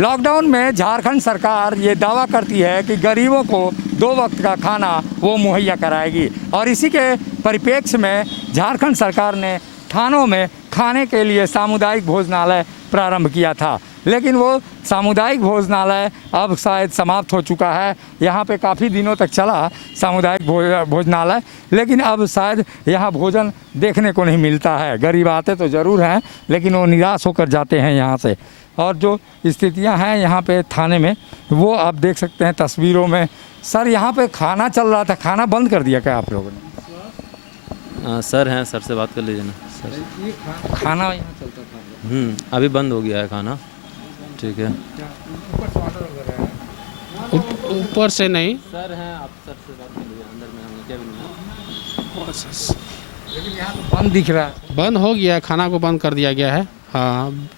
Lockdown में झारखंड सरकार ये दावा करती है कि गरीबों को 2 वक्त का खाना वो मुहैया कराएगी और इसी के परिप्रेक्ष्य में झारखंड सरकार ने थानों में खाने के लिए सामुदायिक भोजनालय प्रारंभ किया था, लेकिन वो सामुदायिक भोजनालय अब शायद समाप्त हो चुका है। यहाँ पे काफ़ी दिनों तक चला सामुदायिक भोजनालय, लेकिन अब शायद यहाँ भोजन देखने को नहीं मिलता है। गरीब आते तो ज़रूर हैं, लेकिन वो निराश होकर जाते हैं यहाँ से। और जो स्थितियाँ हैं यहाँ पे थाने में, वो आप देख सकते हैं तस्वीरों में। सर, यहाँ पे खाना चल रहा था, खाना बंद कर दिया क्या आप लोगों ने? सर हैं, सर से बात कर लीजिए ना सर। ये खाना यहाँ चलता था? अभी बंद हो गया है खाना। ठीक है। ऊपर से नहीं सर हैं, आप सर से बात कर लीजिए, अंदर में हम केबिन में। लेकिन यहाँ तो बंद दिख रहा है। बंद हो गया है, खाना को बंद कर दिया गया है। हाँ,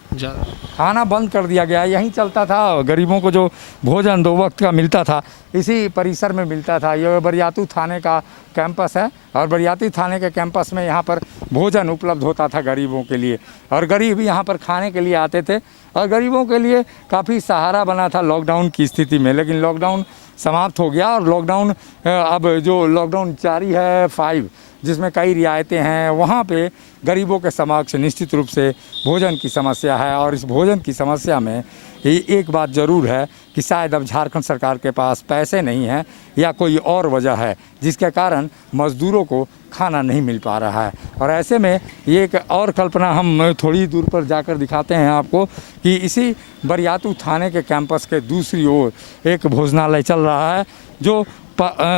खाना बंद कर दिया गया। यहीं चलता था, गरीबों को जो भोजन 2 वक्त का मिलता था इसी परिसर में मिलता था। ये बरियातू थाने का कैंपस है और बरियाती थाने के कैंपस में यहाँ पर भोजन उपलब्ध होता था गरीबों के लिए, और गरीब यहाँ पर खाने के लिए आते थे और गरीबों के लिए काफ़ी सहारा बना था लॉकडाउन की स्थिति में। लेकिन लॉकडाउन समाप्त हो गया और लॉकडाउन अब जो लॉकडाउन जारी है 5, जिसमें कई रियायतें हैं, वहाँ पे गरीबों के समक्ष निश्चित रूप से भोजन की समस्या है। और इस भोजन की समस्या में एक बात ज़रूर है कि शायद अब झारखंड सरकार के पास पैसे नहीं हैं या कोई और वजह है जिसके कारण मज़दूरों को खाना नहीं मिल पा रहा है। और ऐसे में ये एक और कल्पना हम थोड़ी दूर पर जाकर दिखाते हैं आपको कि इसी बरियातू थाने के कैंपस के दूसरी ओर एक भोजनालय चल रहा है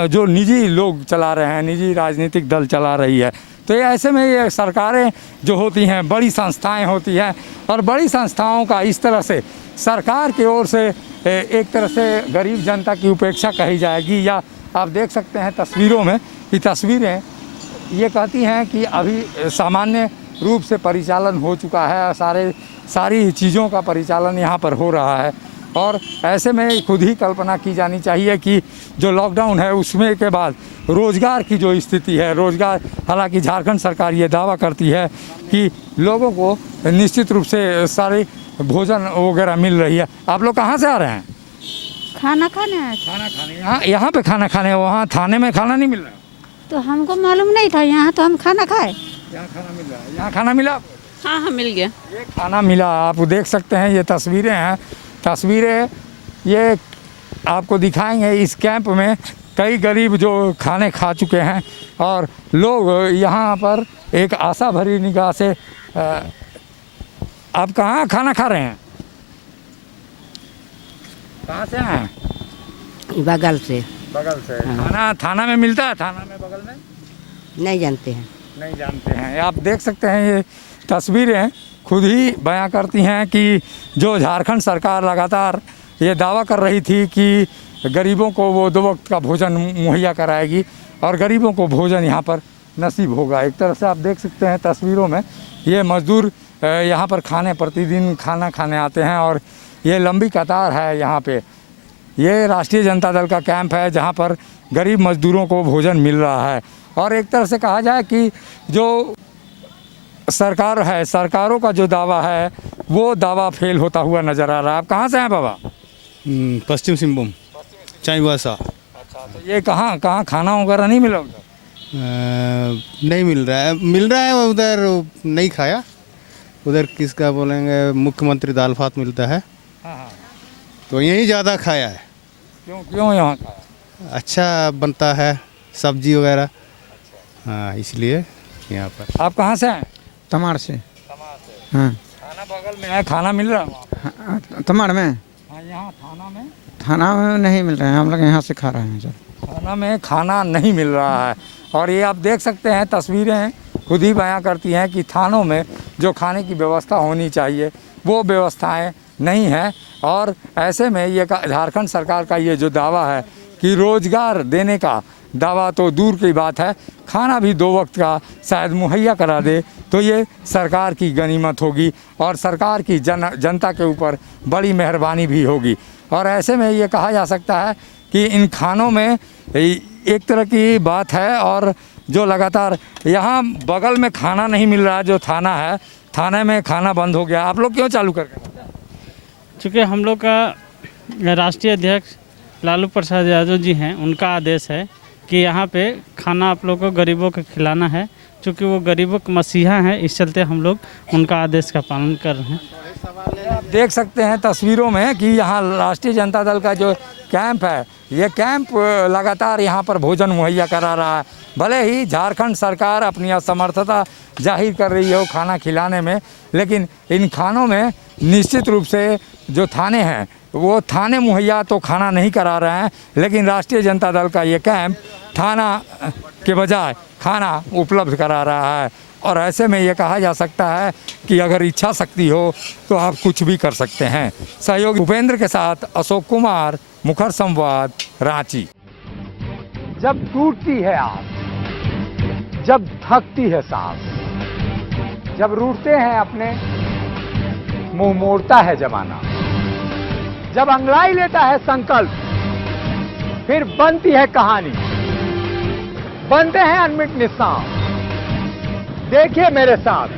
जो निजी लोग चला रहे हैं, निजी राजनीतिक दल चला रही है। तो ये ऐसे में ये सरकारें जो होती हैं, बड़ी संस्थाएं होती हैं, और बड़ी संस्थाओं का इस तरह से सरकार की ओर से एक तरह से गरीब जनता की उपेक्षा कही जाएगी। या आप देख सकते हैं तस्वीरों में कि तस्वीरें ये कहती हैं कि अभी सामान्य रूप से परिचालन हो चुका है, सारी चीज़ों का परिचालन यहाँ पर हो रहा है। और ऐसे में खुद ही कल्पना की जानी चाहिए कि जो लॉकडाउन है उसमें के बाद रोज़गार की जो स्थिति है, रोज़गार, हालांकि झारखंड सरकार ये दावा करती है कि लोगों को निश्चित रूप से सारे भोजन वगैरह मिल रही है। आप लोग कहाँ से आ रहे हैं? खाना खाने आए। खाना खाने यहाँ पे खाना खाने, वहाँ थाने में खाना नहीं मिल रहा? तो हमको मालूम नहीं था, यहाँ तो हम खाना खाए। यहाँ खाना मिल रहा है। यहाँ खाना मिला? हाँ हाँ, मिल गया। ये खाना मिला, आप देख सकते हैं। ये तस्वीरें हैं, तस्वीरें ये आपको दिखाएंगे। इस कैंप में कई गरीब जो खाने खा चुके हैं और लोग यहाँ पर एक आशा भरी निगाह से आप कहाँ खाना खा रहे हैं? कहाँ से हैं? बगल से। बगल से। खाना थाना में मिलता है? थाना में बगल में नहीं जानते हैं। नहीं जानते हैं। आप देख सकते हैं ये तस्वीरें खुद ही बयां करती हैं कि जो झारखंड सरकार लगातार ये दावा कर रही थी कि गरीबों को वो 2 वक्त का भोजन मुहैया कराएगी और गरीबों को भोजन यहाँ पर नसीब होगा। एक तरह से आप देख सकते हैं तस्वीरों में, ये मज़दूर यहाँ पर प्रतिदिन खाना खाने आते हैं और ये लंबी कतार है यहाँ पे। ये राष्ट्रीय जनता दल का कैंप है जहाँ पर गरीब मज़दूरों को भोजन मिल रहा है। और एक तरह से कहा जाए कि जो सरकार है, सरकारों का जो दावा है वो दावा फेल होता हुआ नज़र आ रहा है। आप कहाँ से हैं बाबा? पश्चिम सिंहभूम, चाईबासा। अच्छा, तो ये कहाँ खाना वगैरह नहीं मिला उधर? नहीं मिल रहा है उधर। नहीं खाया उधर, किसका बोलेंगे, मुख्यमंत्री दाल भात मिलता है। हाँ। तो यही ज़्यादा खाया है। क्यों यहाँ खाया? अच्छा बनता है सब्जी वगैरह। हाँ, इसलिए यहाँ पर। आप कहाँ से हैं? तमाड़ से। हाँ। खाना बगल में है, खाना मिल रहा है? हाँ, तमाड़ में। हाँ, यहाँ थाना में नहीं मिल रहे हैं, हम लोग यहाँ से खा रहे हैं सर। थाना में खाना नहीं मिल रहा है। और ये आप देख सकते हैं तस्वीरें खुद ही बयां करती हैं कि थानों में जो खाने की व्यवस्था होनी चाहिए वो व्यवस्थाएं नहीं हैं। और ऐसे में ये झारखंड सरकार का ये जो दावा है कि रोज़गार देने का दावा तो दूर की बात है, खाना भी 2 वक्त का शायद मुहैया करा दे तो ये सरकार की गनीमत होगी और सरकार की जनता के ऊपर बड़ी मेहरबानी भी होगी। और ऐसे में ये कहा जा सकता है कि इन खानों में एक तरह की बात है। और जो लगातार यहाँ बगल में खाना नहीं मिल रहा, जो थाना है, थाने में खाना बंद हो गया। आप लोग क्यों चालू करके? चूँकि हम लोग का राष्ट्रीय अध्यक्ष लालू प्रसाद यादव जी हैं, उनका आदेश है कि यहाँ पे खाना आप लोगों को गरीबों को खिलाना है। चूँकि वो गरीबों के मसीहा हैं, इस चलते हम लोग उनका आदेश का पालन कर रहे हैं। आप देख सकते हैं तस्वीरों में कि यहाँ राष्ट्रीय जनता दल का जो कैंप है, ये कैंप लगातार यहाँ पर भोजन मुहैया करा रहा है। भले ही झारखंड सरकार अपनी असमर्थता जाहिर कर रही हो खाना खिलाने में, लेकिन इन खानों में निश्चित रूप से जो थाने हैं वो थाने मुहैया तो खाना नहीं करा रहे हैं, लेकिन राष्ट्रीय जनता दल का ये कैंप थाना के बजाय खाना उपलब्ध करा रहा है। और ऐसे में ये कहा जा सकता है कि अगर इच्छा शक्ति हो तो आप कुछ भी कर सकते हैं। सहयोगी उपेंद्र के साथ अशोक कुमार, मुखर संवाद, रांची। जब टूटती है आस, जब थकती है सांस, जब रूठते हैं अपने, मुंह मोड़ता है जमाना, जब अंगड़ाई लेता है संकल्प, फिर बनती है कहानी, बनते हैं अनमिट निशान। देखिए मेरे साथ